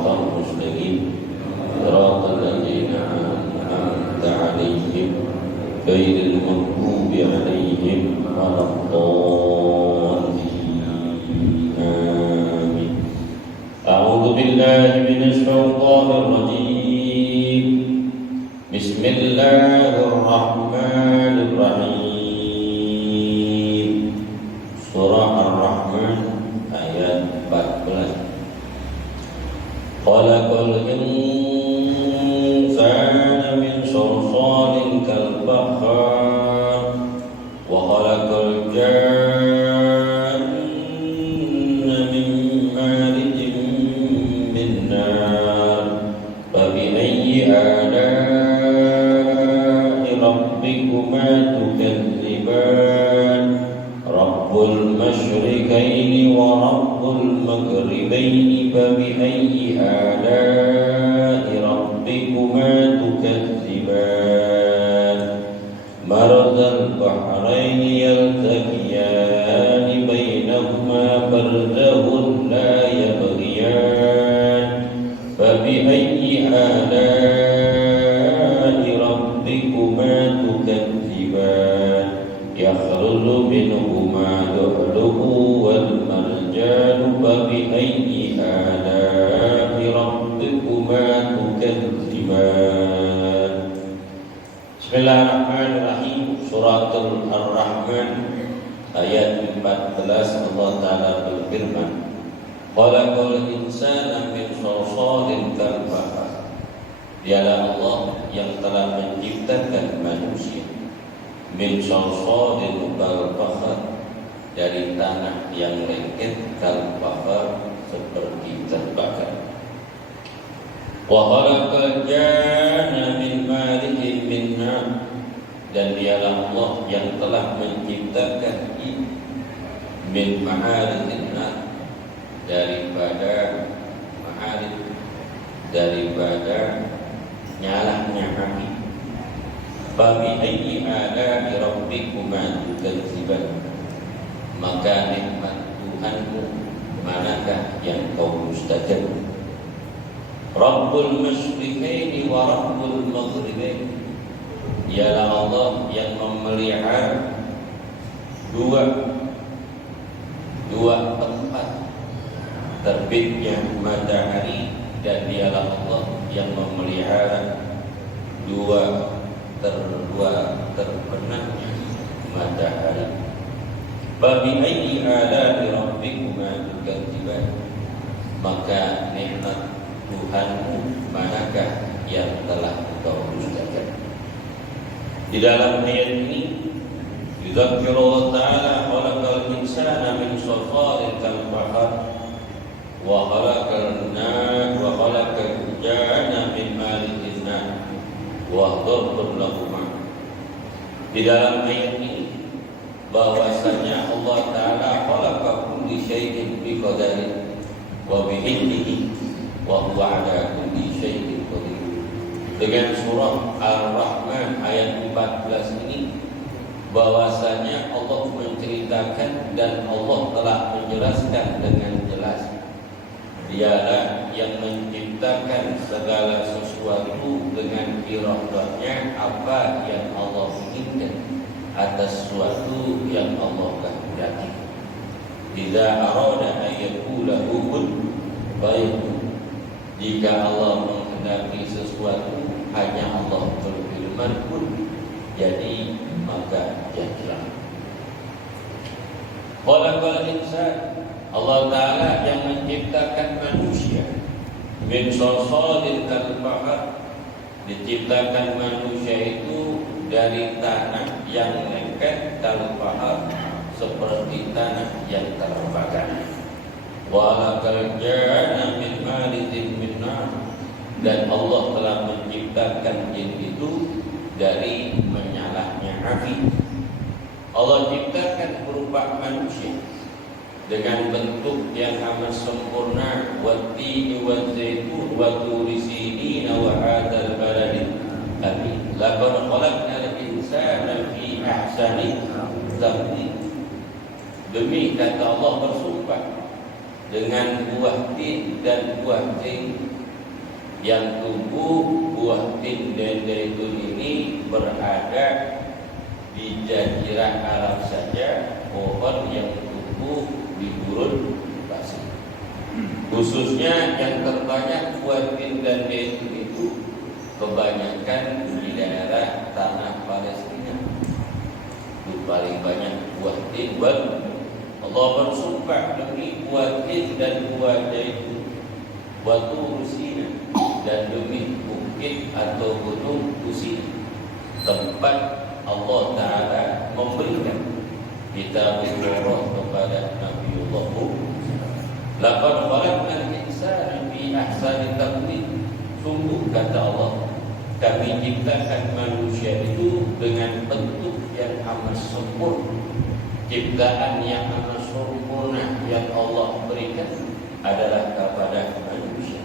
siratal mustaqim siratal ladzina an'amta 'alaihim ghairil maghdubi 'alaihim waladdallin. Amin. A'udzu billahi minasy syaithanir rajim. Bismillahirrahmanirrahim. Surah Ar-Rahman ayat 14. Khalaqal insana min shalsalin kal fakhar wa khalaqal janna min marijin min nar fa bi ayyi ala'i rabbikuma tukadziban rabbul masyriqaini wa rabbul maghribaini fa bi ayyi ala'i rabbikuma tukadziban marajal bahraini yaltaqiyani bainahuma barzahun la yabghiyan fa bi ayyi ala'i rabbikuma tukadziban yakhruju minhuma lu'lu'u wal marjanu fa bi ayyi ala'i rabbikuma tukadziban. Bismillahirrahmanirrahim. Suratul Ar-Rahman ayat 14. Allah Ta'ala berfirman, Khalaqal insana min shalsalin kal fakhar. Dialah Allah yang telah menciptakan manusia min shalsalin kal fakhar, dari tanah yang lengket, kal fakhar, seperti terbakar. Wa khalaqal janna min marijin min nar, dan dialah Allah yang telah menciptakan min ma'arijin nar, daripada ma'arij, daripada nyalanya api. Fabi ayyi ala'i rabbikuma tukadziban, maka nikmat Tuhanmu manakah yang kau dustakan? Rabbul masyriqaini wa rabbul maghribaini, dialah Allah yang memelihara dua tempat terbitnya matahari, dan dialah Allah yang memelihara dua terbenamnya matahari. Babi ayyi ala'i rabbikuma tukadziban, maka nikmat Tuhanmu manakah yang telah engkau dustakan? Di dalam ayat ini yudzakiru ta'ala khalaqal insana min shalsalin kal fakhar wa khalaqal janna min marijin nar wa darbun lahuma. Di dalam ayat ini bahwasanya Allah Ta'ala khalaqa kulli syai'in bi qadarin wa bi ilmihi wa huwa ala kulli syai'in qadir. Dengan surah Ar-Rahman ayat 14 ini bahwasanya Allah menceritakan dan Allah telah menjelaskan dengan jelas, dialah yang menciptakan segala sesuatu dengan iradatnya, apa yang Allah inginkan atas sesuatu yang Allah kehendaki. Idza arada ayyakula kun fayakun, jika Allah menghendaki sesuatu, hanya Allah berfirman pun jadi, maka jadilah. Khalaqal insan, Allah Ta'ala yang menciptakan manusia min shalsalin kal fakhar, diciptakan manusia itu dari tanah yang lengket, kal fakhar, seperti tanah yang terbakar. Wa khalaqal janna min marijin min nar, dan Allah telah menciptakan jin itu dari menyalahnya api. Allah ciptakan berupa manusia dengan bentuk yang amat sempurna, wat-tini waz-zaitun wa turi sinin wa hadzal baladil amin. Laqad khalaqnal insana fi ahsani taqwim. Demi kata Allah bersumpah dengan buah tin dan buah zaitun, yang tumbuh buah tin dan zaitun ini berada di jazirah Arab saja, pohon yang tumbuh di gurun pasir. Khususnya yang terbanyak buah tin dan zaitun itu kebanyakan di daerah tanah Palestina. Itu paling banyak buah tin. Allah bersumpah demi buah tin dan buah zaitun, Batu Sina, dan demi bukit atau gunung Sina, tempat Allah Ta'ala memberikan kitab Taurat kepada Nabiullah Musa. Laqad khalaqnal insana fi ahsani taqwim. Sungguh kata Allah, kami ciptakan manusia itu dengan bentuk yang amat sempurna. Ciptaan yang amat sempurna yang Allah berikan adalah kepada manusia.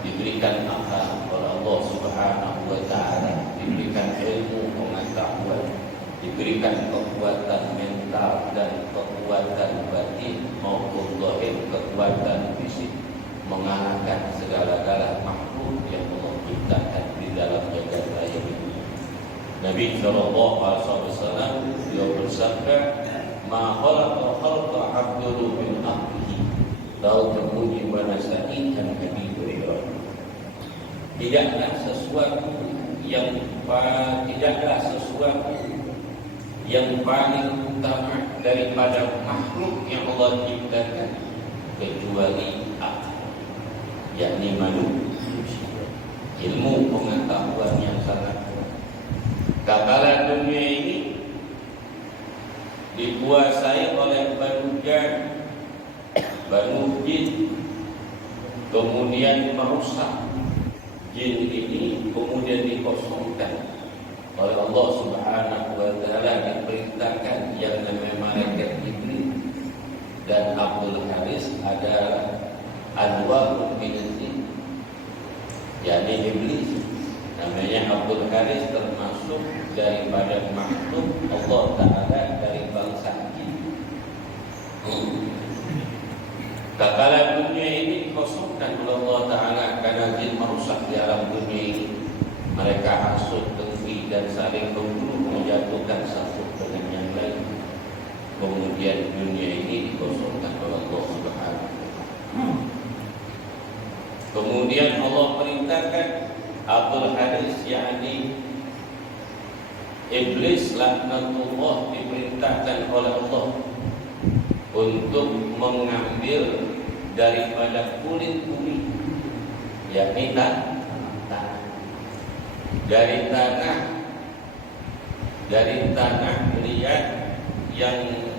Diberikan akal oleh Allah Subhanahu wa Ta'ala, diberikan ilmu pengetahuan, diberikan kekuatan mental dan kekuatan batin maupun zahir, kekuatan fisik, mengalahkan segala-gala makhluk yang Allah ciptakan di dalam jagat raya ini. Nabi sallallahu alaihi wasallam dia bersabda, "Ma khalaqa khalqa 'abdun min aqlihi." Tahu kemudian wanasai dan Nabi Hurairah. Tidaklah sesuatu yang paling utama daripada makhluk yang Allah ciptakan kecuali akal, yakni manusia. Ilmu pengetahuan yang sangat kuat. Kekala dunia ini dikuasai oleh Banu Jin, kemudian merusak. Jin ini kemudian dikosongkan oleh Allah Subhanahu wa Ta'ala, diperintahkan yang namanya malaikat Jibril, dan Abdul Haris adalah Anwarul Binti, yakni iblis. Namanya Abdul Haris termasuk daripada makhluk Allah Ta'ala dari bangsa Jin. Kekala dunia ini dikosongkan oleh Allah Ta'ala karena jin merusak di alam dunia ini. Mereka hasut, dengki dan saling membunuh, menjatuhkan satu dengan yang lain. Kemudian dunia ini dikosongkan oleh Allah Subhanahu. Kemudian Allah perintahkan Abdul Haris, yakni iblis laknatullah, diperintahkan oleh Allah untuk mengambil daripada kulit bumi, yakni tanah, dari tanah liat yang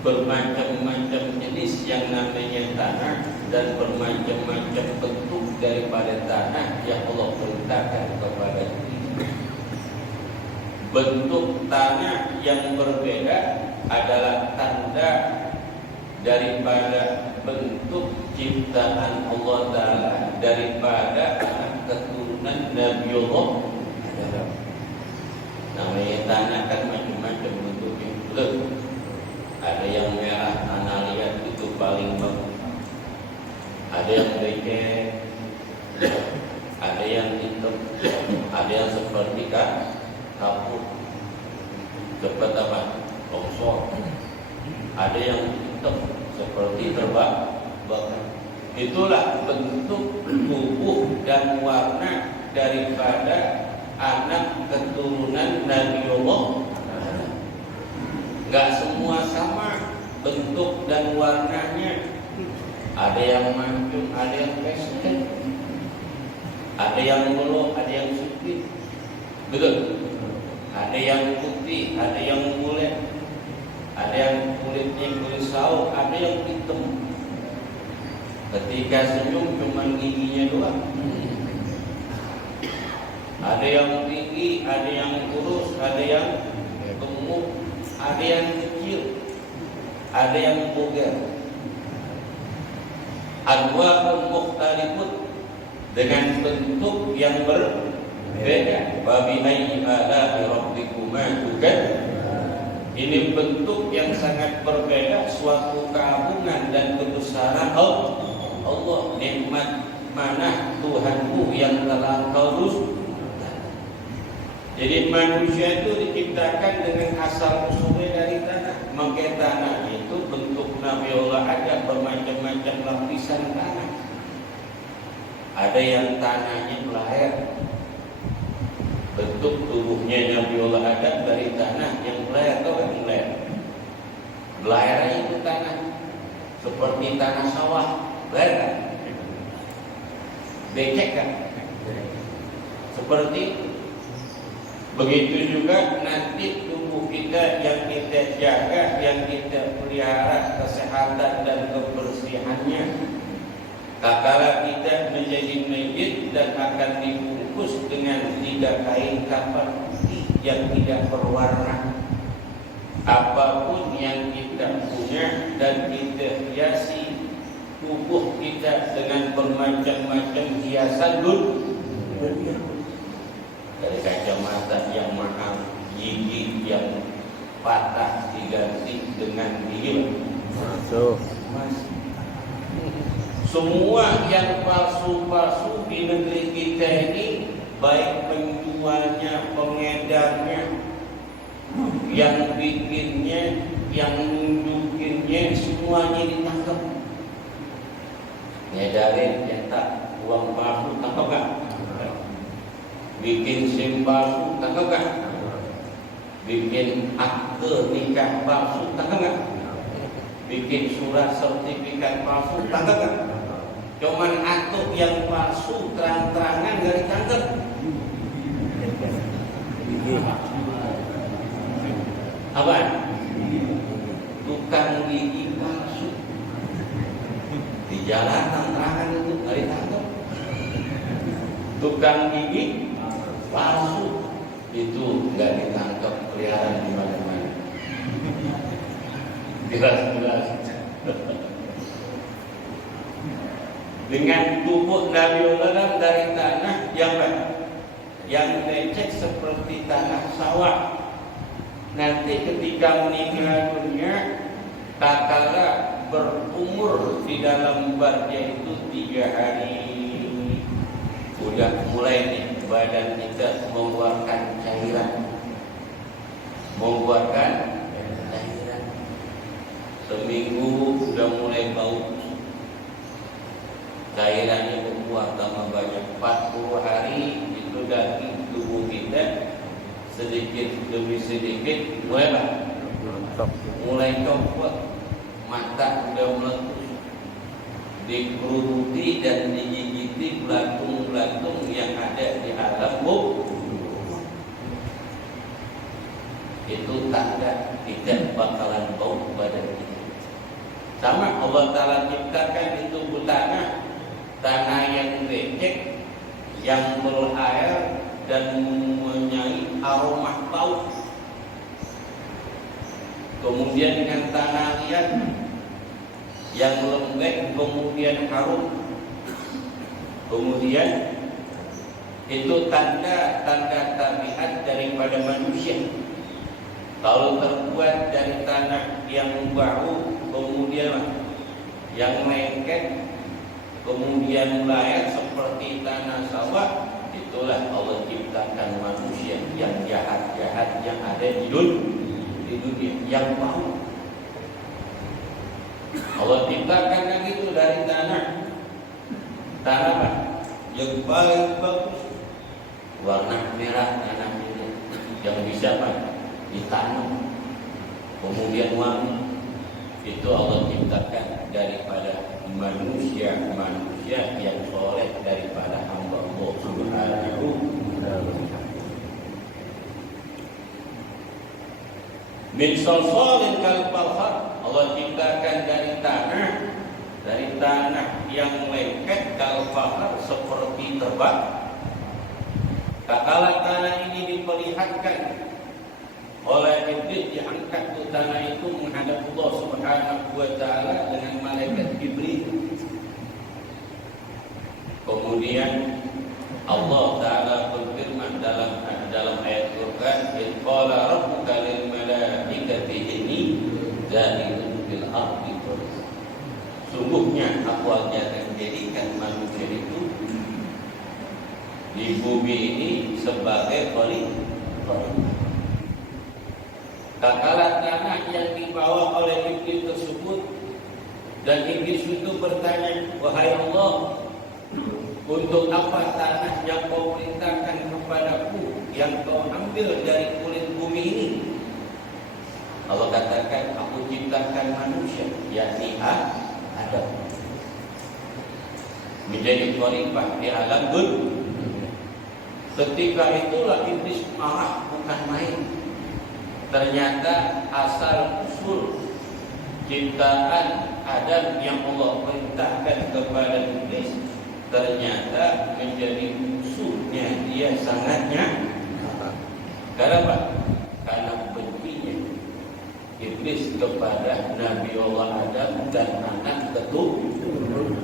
bermacam-macam jenis yang namanya tanah, dan bermacam-macam bentuk daripada tanah yang Allah perintahkan kepada kita. Bentuk tanah yang berbeda adalah tanda daripada bentuk ciptaan Allah Ta'ala, daripada anak keturunan Nabiullah Adam. Namanya tanah kan macam-macam bentuknya. Ada yang merah, tanah liat itu paling bagus. Ada yang becek, ada yang hitam, ada yang seperti kapur, seperti apa? Longsor. Ada yang hitam seperti terbakar. Itulah bentuk tubuh dan warna daripada anak keturunan Nabiullah. Enggak semua sama bentuk dan warnanya. Ada yang mancung, ada yang pesek, ada yang meluk, ada yang sipit. Betul? Ada yang putih, ada yang bulat, ada yang kulitnya kulit sawo, ada yang hitam. Ketika senyum cuma giginya doang. Ada yang tinggi, ada yang kurus, ada yang gemuk, ada yang kecil, ada yang boga. Anwa'un mukhtalifun, dengan bentuk yang berbeda. Babi ayyi ala'i rabbikuma tukadzibun. Ini bentuk yang sangat berbeda, suatu keagungan dan kebesaran Allah, nikmat mana Tuhanmu yang telah kau dustakan. Jadi manusia itu diciptakan dengan asal usulnya dari tanah. Maka tanah itu bentuk Nabiullah ada bermacam-macam lapisan tanah. Ada yang tanahnya belaher. Bentuk tubuhnya Nabiullah Adam dari tanah yang belaher. Tahu kan belaher? Belahernya itu tanah. Seperti tanah sawah. Belaher kan? Becek kan? Seperti itu. Begitu juga nanti tubuh kita yang kita jaga, yang kita pelihara kesehatan dan kebersihannya. Tatkala kita menjadi mayit dan akan dibungkus dengan 3 kain kafan putih yang tidak berwarna. Apapun yang kita punya dan kita hiasi tubuh kita dengan bermacam-macam hiasan dunia. Dari kacamata yang mahal, gigi yang patah diganti dengan gigi emas. Semua yang palsu-palsu di negeri kita ini, baik penjualnya, pengedarnya, yang bikinnya, yang nunjukinnya, semuanya ditangkap. Ngedarin, cetak uang palsu, tangkap kan? Bikin SIM palsu, tangkap kan? Bikin akte nikah palsu, tangkap kan? Bikin surat sertifikat palsu, tangkap kan? Cuman akte yang palsu terang-terangan gak ditangkap. Apa? Tukang gigi palsu di jalan terang-terangan itu gak ditangkap. Tukang gigi palsu itu nggak ditangkap, kelihatan di mana-mana. Jelas-jelas. Dengan tubuh Nabiullah dari tanah yang lecek seperti tanah sawah. Nanti ketika meninggal dunia, tatkala berumur di dalam badannya itu 3 hari, udah mulai nih badan kita mengeluarkan cairan. Seminggu sudah mulai bau, cairannya berbuah tambah banyak. 40 hari itu daging tubuh kita sedikit demi sedikit mulai copot, mata sudah meletus, dikeruti dan digigiti belatung-belatung yang ada di alam kubur. Itu tanda kita bakalan bau badan kita. Sama Allah Ta'ala ciptakan di tubuh tanah yang lecek, yang berair dan mempunyai aroma bau. Kemudian dengan tanah liat yang lembek kemudian harum. Kemudian itu tanda-tanda tabiat daripada manusia. Kalau terbuat dari tanah yang bau, kemudian yang lengket, kemudian layak seperti tanah sawah, itulah Allah ciptakan manusia yang jahat-jahat yang ada di dunia yang bau. Allah ciptakan lagi itu dari tanah apa? Yang paling bagus, warna merah tanah itu yang bisa apa? Ditanam, kemudian wangi. Itu Allah ciptakan daripada manusia yang soleh, daripada hamba Allah Subhanahu wa ta'ala. Min salsalin kal falhar, Allah ciptakan dari tanah yang lengket kal falhar seperti terbak. Tatkala tanah ini diperlihatkan oleh Iblis, diangkat ke tanah itu menghadap Allah Subhanahu wa ta'ala dengan malaikat Jibril. Kemudian Allah Ta'ala berfirman dalam ayat Quran, qala rabbuka lil malaikati inni ja'ilun fil ardi. Sungguhnya aku akan menjadikan manusia itu di bumi ini sebagai khalifah. Kala tanah yang dibawa oleh iblis tersebut, dan iblis itu bertanya, wahai Allah, untuk apa tanah yang kau perintahkan kepadaku yang kau ambil dari kulit bumi ini? Allah katakan, aku ciptakan manusia, yakni Adam, menjadi khalifah di alam dunia. Ketika itulah iblis marah bukan main. Ternyata asal usul ciptaan Adam yang Allah perintahkan kepada iblis ternyata menjadi musuhnya dia sangatnya. Kenapa? Karena bencinya iblis kepada Nabi Allah Adam dan anak keturunan.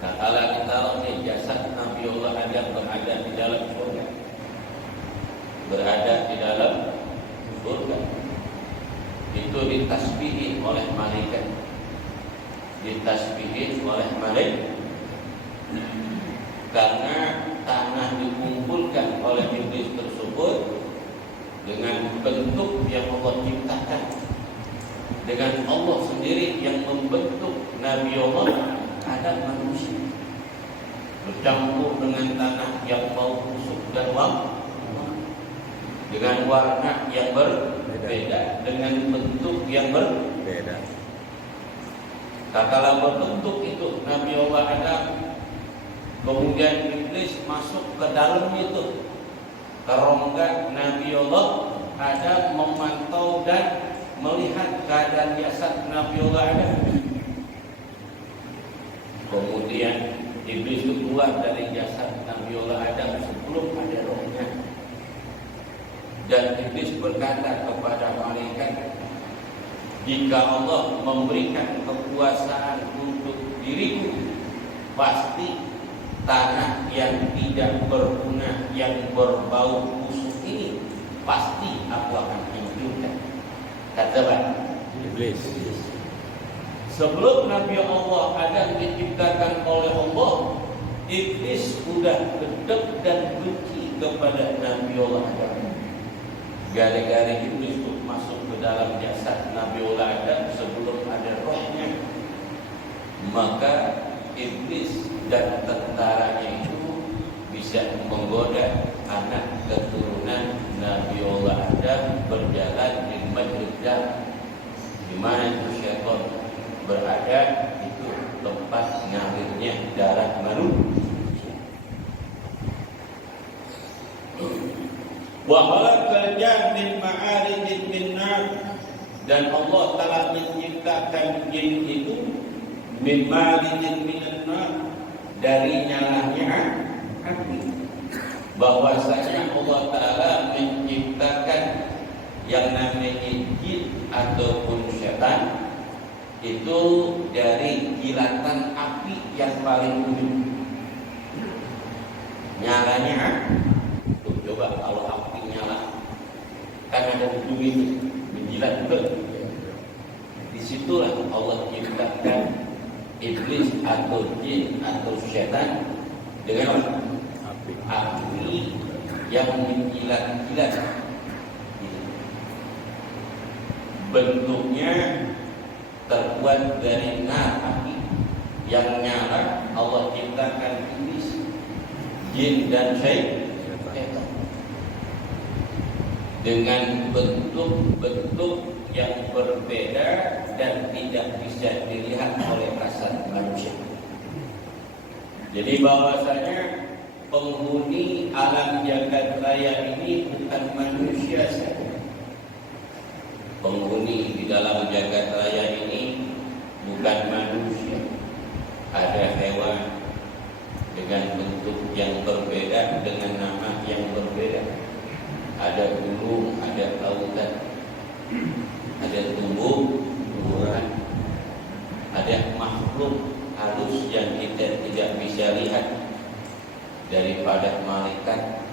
Nah, kalau kita lihat jasad Nabi Allah Adam berada di dalam surga, berada di dalam surga, itu ditasbihi oleh malaikat, ditasbihi oleh malaikat, karena tanah dikumpulkan oleh iblis tersebut dengan bentuk yang Allah ciptakan, dengan Allah sendiri yang membentuk Nabi Allah Adam manusia, bercampur dengan tanah yang bau busuk dan wangi, dengan warna yang berbeda, dengan bentuk yang berbeda. Tatkala berbentuk itu Nabi Allah Adam, kemudian iblis masuk ke dalam itu, ke rongga Nabi Allah Adam, memantau dan melihat keadaan jasad Nabi Allah Adam. Kemudian iblis itu keluar dari jasad Nabi Allah Adam sebelum ada rohnya. Dan iblis berkata kepada malaikat, jika Allah memberikan kekuasaan untuk diriku, pasti tanah yang tidak berguna, yang berbau busuk ini pasti aku akan hancurkan. Kata iblis. Sebelum Nabi Allah Adam diciptakan oleh Allah, iblis sudah gedek dan benci kepada Nabi Allah Adam. Gara-gara iblis itu masuk ke dalam jasad Nabi Allah Adam sebelum ada rohnya, maka iblis dan tentaranya itu bisa menggoda anak keturunan Nabi Allah Adam berjalan di Majlis Darah, di mana itu syaitan berada, itu tempat ngalirnya darah manusia. Wa khalaqal janna min ma'arijin min nar, dan Allah telah menciptakan jin itu min ma'arijin minan nar, dari nyalanya api. Bahwasanya Allah Ta'ala menciptakan yang namanya jin ataupun setan itu dari kilatan api yang paling ujung. Nyalanya, tuh coba kalau api nyala, kan ada ujung itu, menjilat juga. Disitulah Allah ciptakan iblis atau jin atau setan dengan api yang menjilat-jilat. Bentuknya terbuat dari nar, api yang nyala. Allah ciptakan iblis, jin dan syaitan dengan bentuk-bentuk yang berbeda dan tidak bisa dilihat oleh kasat manusia. Jadi bahwasanya penghuni alam jagat raya ini bukan manusia saja. Penghuni di dalam jagat raya ini bukan manusia. Ada hewan dengan bentuk yang berbeda, dengan nama yang berbeda. Ada gunung, ada lautan, ada tumbuh-tumbuhan, ada makhluk halus yang kita tidak bisa lihat daripada malaikat,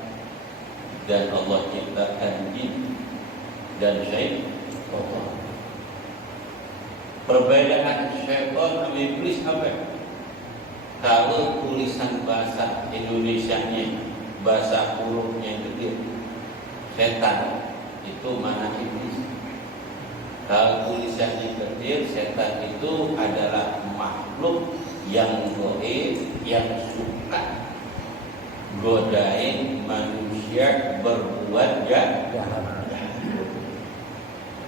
dan Allah ciptakan jin dan syaitan. Perbedaan syaitan sama iblis apa? Kalau tulisan bahasa Indonesianya, bahasa hurufnya kecil. Setan itu mana iblis. Kalau tulisannya kecil, setan itu adalah makhluk yang goib, yang suka godain manusia berbuat jahat.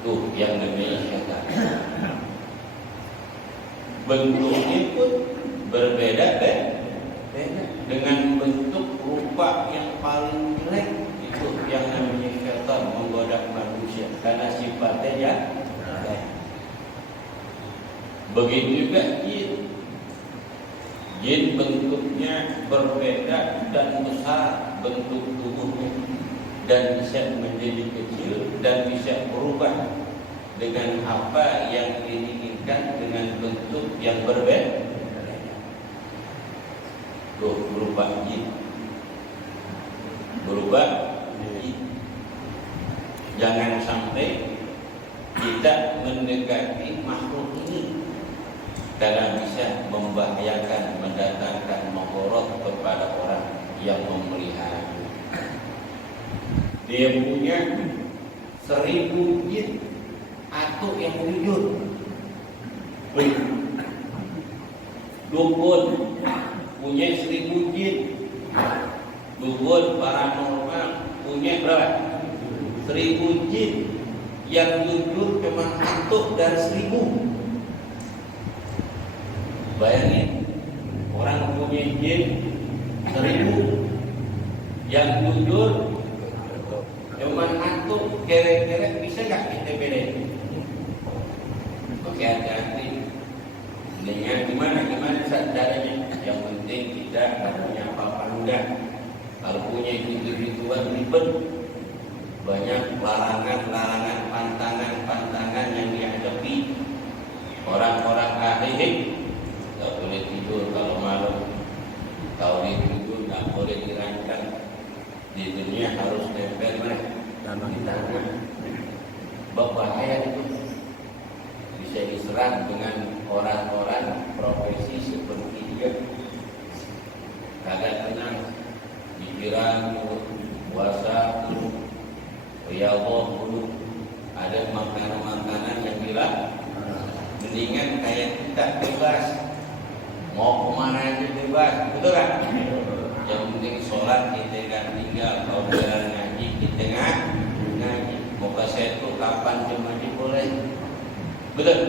Tuh yang namanya setan. Bentuknya pun berbeda dengan bentuk rupa yang paling jelek. Itu yang namanya setan, menggoda manusia karena sifatnya jahat. Begitu juga jin. Jin bentuknya berbeda dan besar bentuk tubuhnya, dan bisa menjadi kecil dan bisa berubah dengan apa yang diinginkan dengan bentuk yang berbeda. Loh, berubah jin. Berubah jin. Jangan sampai kita mendekati makhluk ini karena bisa membahayakan, mendatangkan madarat kepada orang yang memelihara. Dia punya 1000 jin atau yang jujur. Dukun punya 1000 jin. Dukun paranormal punya berapa? 1000 jin. Yang jujur cuma 1 dari 1000. Bayangin, orang punya jin 1000, yang jujur cuma 1, kira-kira bisa gak kita bedain? Oke, hati-hati. Dengan gimana caranya? Yang penting kita gak punya apa-apa enggak. Kalau punya itu-ituan ribet, banyak larangan, pantangan yang dihadapi orang-orang ahli. Gak boleh tidur kalau malam. Kalau tidur gak boleh dirancang. Di dunia harus nempel di tanah. Berbahaya itu. Bisa diserang dengan orang-orang profesi seperti dia. Kagak tenang. Pikiran puasa ya Allah dulu. Ada makanan-makanan yang bilang mendingan kayak kita bebas. Mau kemana aja bebas, betul kan? Yang penting sholat kita gak tinggal. Kalau jalan ngaji kita ngaji. Mau ke setu kapan cuma boleh. Betul?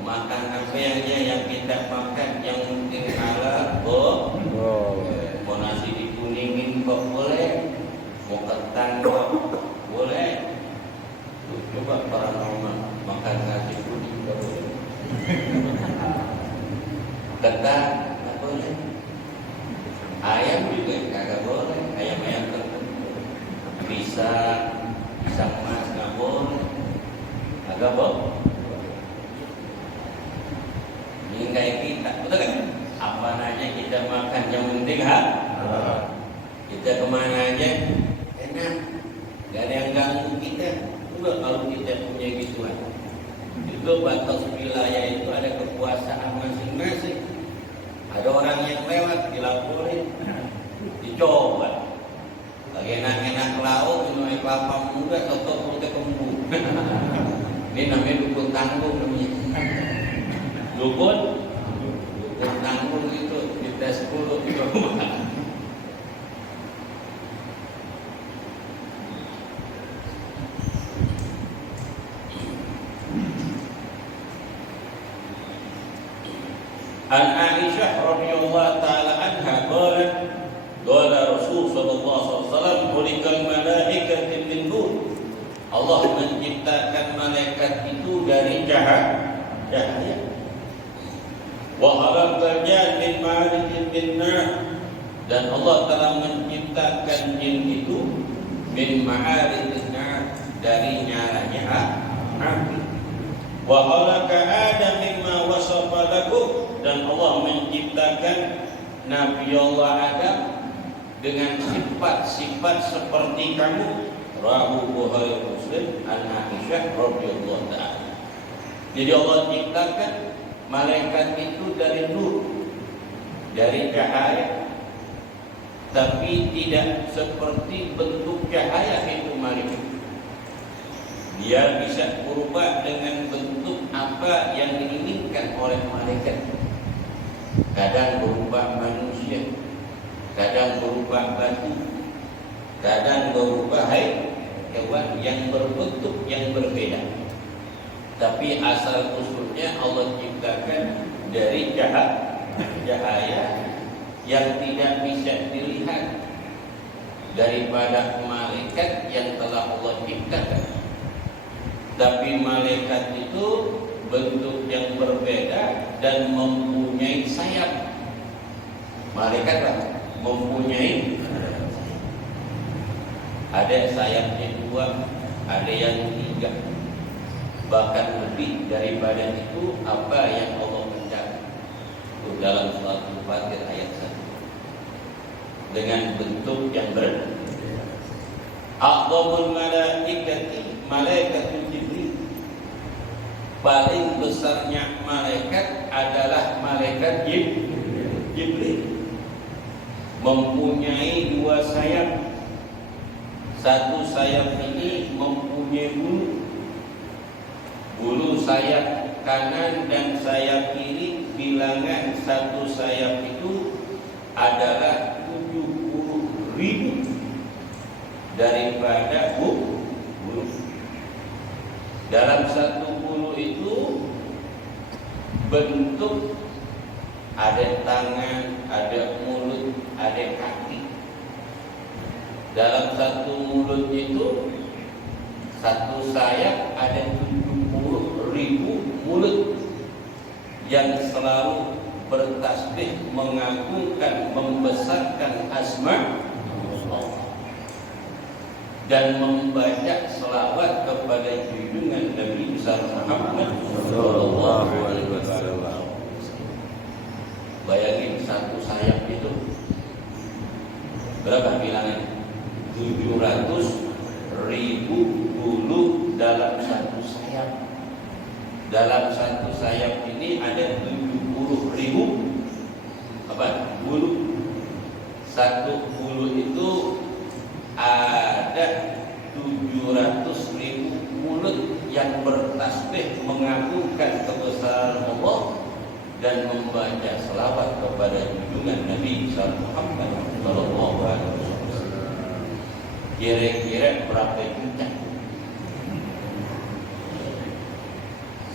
Makan apa yang kita makan, yang penting halal. Mau nasi dikuningin kok boleh. Mau ketan kok boleh. Tuh, coba paranormal makan nasi kuning kok boleh. Ketan nggak boleh, ayam juga kagak boleh, ayam tertentu, pisang emas nggak boleh, kagak boleh. Ini kayak kita, betul kan? Apa aja kita makan, yang penting kita kemana aja enak, gak ada yang ganggu kita. Coba kalau kita punya gituan. Itu batas wilayah itu ada kekuasaan masing-masing. Ada orang yang lewat dilaporin, dicoba. Lagi enak-enak laut, minum air kelapa muda, toto muda kembung. Ini namanya dukun tanggung namanya. Dukun tanggung itu kita 10 coba. An Aisyah radhiyallahu taala anha qalat qala Rasul sallallahu alaihi wasallam khuliqal malaikatu min nur. Allah menciptakan malaikat itu dari cahaya. Wa khalaqal janna min marijin min nar, dan Allah telah menciptakan jin itu min ma'arijin nar, dari nyalanya api. Wa khalaqa Adam mimma wasafa lakum, dan Allah menciptakan Nabi Allah Adam dengan sifat-sifat seperti kamu. Rawahu Bukhari Muslim an Aisyah radhiyallahu ta'ala. Jadi Allah ciptakan malaikat itu dari nur. dari cahaya, tapi tidak seperti bentuk cahaya itu malaikat. Dia bisa berubah dengan bentuk apa yang diinginkan oleh malaikat. Kadang berubah manusia, kadang berubah batu, kadang berubah hewan yang berbentuk yang berbeda. Tapi asal usulnya Allah ciptakan dari cahaya yang tidak bisa dilihat daripada malaikat yang telah Allah ciptakan. Tapi malaikat itu bentuk yang berbeda dan mempunyai sayap. Malaikat mempunyai ada sayapnya 2, ada yang 3, bahkan lebih daripada itu apa yang Allah kehendaki. Dalam surat Al-Fatir ayat 1 dengan bentuk yang berbeda. A'dhamul malaikati malaikatul Jibril. Paling besarnya malaikat adalah malaikat Jibril. Mempunyai 2 sayap. Satu sayap ini mempunyai bulu sayap kanan dan sayap kiri, bilangan satu sayap itu adalah 70.000 daripada bulu. Dalam satu bulu itu bentuk ada tangan, ada mulut, ada kaki. Dalam satu mulut itu satu sayap ada 70.000 mulut yang selalu bertasbih, mengagungkan, membesarkan asma Allah dan membaca selawat kepada junjungan Nabi besar Muhammad sallallahu alaihi wasallam. Bayangin satu sayap itu berapa bilangan? 700.000 bulu dalam satu sayap. Dalam satu sayap ini ada 70.000 bulu. Satu bulu itu ada 700.000 mulut yang bertasbih mengagungkan kebesaran Allah dan membaca selawat kepada junjungan Nabi Muhammad sallallahu alaihi wasallam. Kira-kira berapa juta?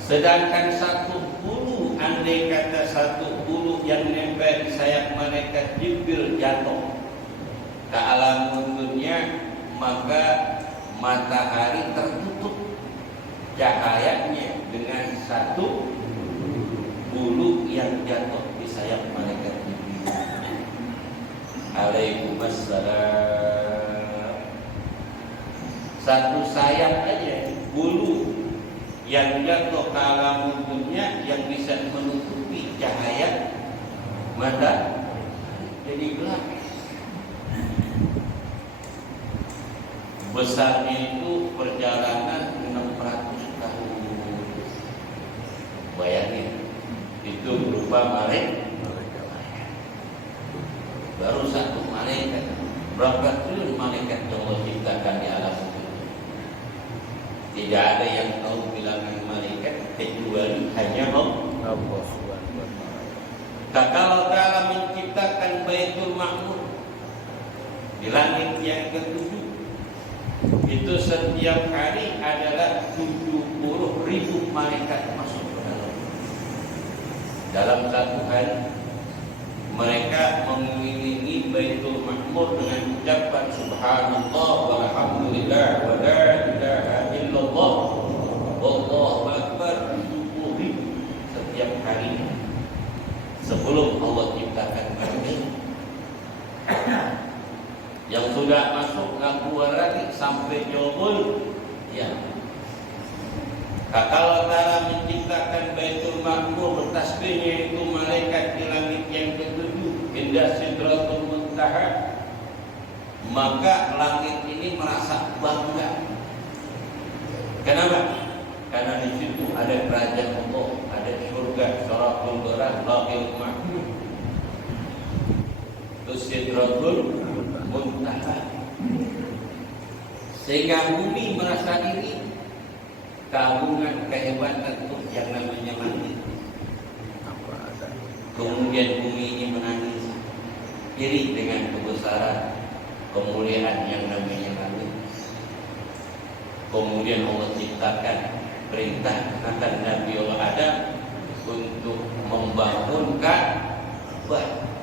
Sedangkan satu bulu, andai kata satu bulu yang nempel di sayap malaikat Jibril jatuh ke alam dunia, maka matahari tertutup cahayanya dengan satu bulu yang jatuh di sayap malaikat Jibril. Alaikumussalam. Satu sayap aja bulu yang jatuh ke alam dunia yang bisa menutupi cahaya mata jadi gelap. Besarnya itu perjalanan 600 tahun. Bayangin, itu berupa malaikat. Baru satu malaikat. Berapa triliun malaikat yang Allah ciptakan di alam dunia? Tidak ada yang tahu bilangan malaikat kecuali hanya Allah Subhanahu wa taala. Kalau Ta'ala menciptakan Baitul Ma'mur di langit yang ke-7, itu setiap hari adalah 70.000 malaikat masuk ke dalam satu hari. Mereka mengelilingi Baitul Ma'mur dengan ucapan Subhanallah walhamdulillah wa la ilaha illallah wallahu akbar 70.000 setiap hari sebelum Allah ciptakan manusia. Yang sudah masuk nggak keluar lagi sampai jauh ya. Kalau Ta'ala menciptakan Baitul Ma'mur, bertasbihnya itu malaikat di langit yang ke-7 indah Sidratul Muntaha, maka langit ini merasa bangga. Kenapa? Karena di situ ada kerajaan Allah, ada surga, Syaratul Berat, Lahil Mahmud. Sidratul Muntaha. Sehingga bumi merasa ini keagungan, kehebatan tuh yang namanya langit. Kemudian bumi ini menangis iri dengan kebesaran, kemuliaan yang namanya langit. Kemudian Allah ciptakan perintah akan Nabi Allah Adam untuk membangun Ka'bah.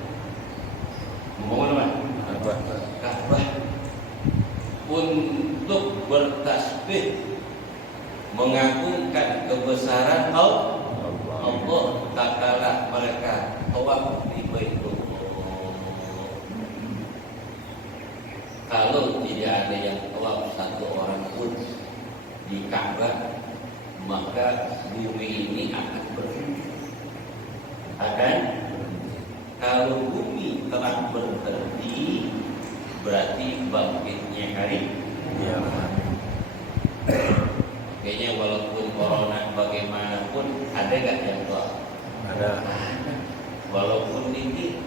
Membangun apa? Ka'bah. Untuk bertasbih, mengagungkan kebesaran Allah. Tak kalah mereka tawaf di Baitullah. Kalau tidak ada yang tawaf satu orang pun di Ka'bah, maka bumi ini akan berhenti. Kalau bumi telah berhenti, berarti bangkitnya hari kiamat. Kayaknya walaupun corona bagaimanapun, ada gak yang tawaf? Ada. Walaupun ini,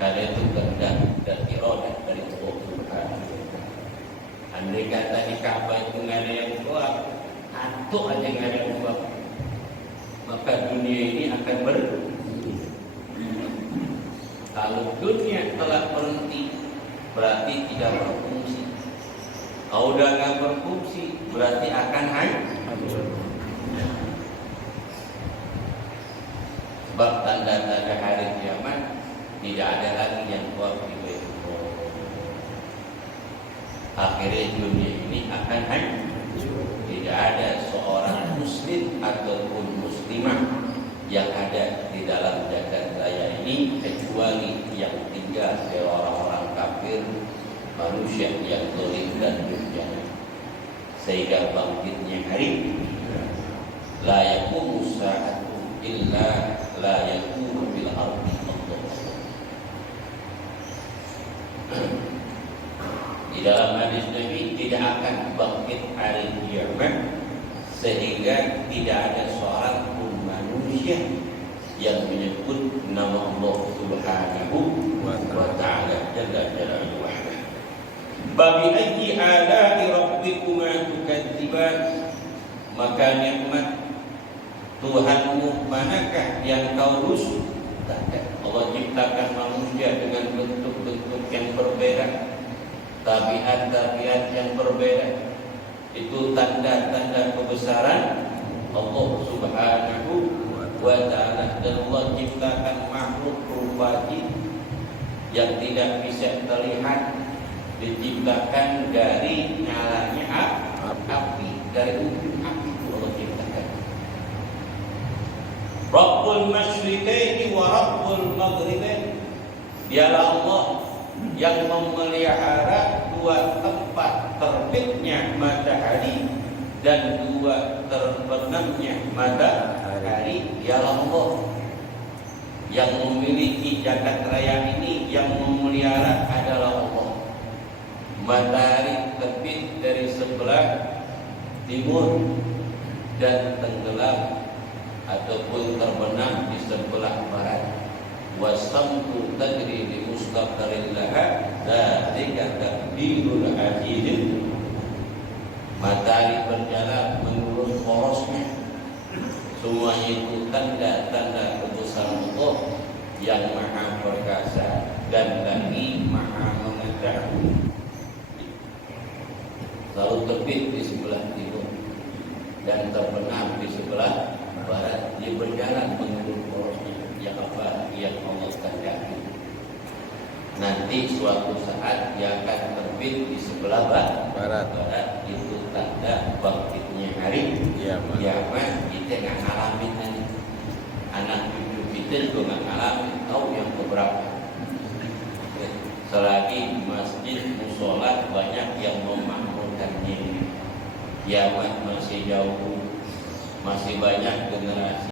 karena itu kehendak dan irodah dari Allah Subhanahu. Andai kata di Ka'bah itu nggak ada yang tawaf, satu aja nggak ada yang tawaf, maka dunia ini akan berhenti. Kalau dunia telah berhenti, berarti tidak berfungsi. Kalau udah nggak berfungsi, berarti akan hancur. Sebab tanda-tanda hari kiamat tidak ada lagi yang tawaf di Baitullah. Akhirnya dunia ini akan hancur. Tidak ada seorang muslim ataupun muslimah yang ada di dalam jagat raya ini kecuali yang tinggal dari orang-orang kafir, manusia yang zalim dan durjana. Sehingga bangkitnya hari la yaqumu sa'atu illa la yakunu bil ardi Allah. Di dalam hadis Nabi tidak akan bangkit hari kiamat sehingga tidak ada seorang pun manusia yang menyebut nama Allah Subhanahu wa ta'ala jalla jalaluhu. Babi ayyi ala'i rabbikuma tukadziban, maka nikmat Tuhanmu manakah yang kau dustakan? Allah ciptakan manusia dengan bentuk-bentuk yang berbeda, tabiat-tabiat yang berbeda. Itu tanda-tanda kebesaran Allah Subhanahu wa ta'ala. Dan Allah ciptakan makhluk berupa jin yang tidak bisa terlihat, diciptakan dari nyalanya api, dari ujung api itu Allah ciptakan. Rabbul Masyriqaini wa Rabbul Maghribain, dialah Allah yang memelihara dua tempat terbitnya matahari dan dua terbenamnya matahari. Dialah Allah yang memiliki jagat raya ini, yang memelihara adalah Allah. Matahari terbit dari sebelah timur dan tenggelam ataupun terbenam di sebelah barat. Wasamtu tajri li mustaqarrin laha dzalika taqdirul aziz. Matahari berjalan menurut porosnya. Semuanya itu tanda-tanda kebesaran Allah yang maha perkasa dan lagi maha mengetahui. Lalu terbit di sebelah timur dan terbenam di sebelah barat. Dia berjalan menurut porosnya. Yang apa yang Allah kehendaki. Nanti suatu saat dia akan terbit di sebelah barat. Itu tanda bangkitnya hari kiamat. Kita nggak ngalamin nanti. Anak cucu kita juga nggak ngalamin. Tahu yang beberapa. Selagi masjid, musola banyak yang memakmurkannya, kiamat masih jauh, masih banyak generasi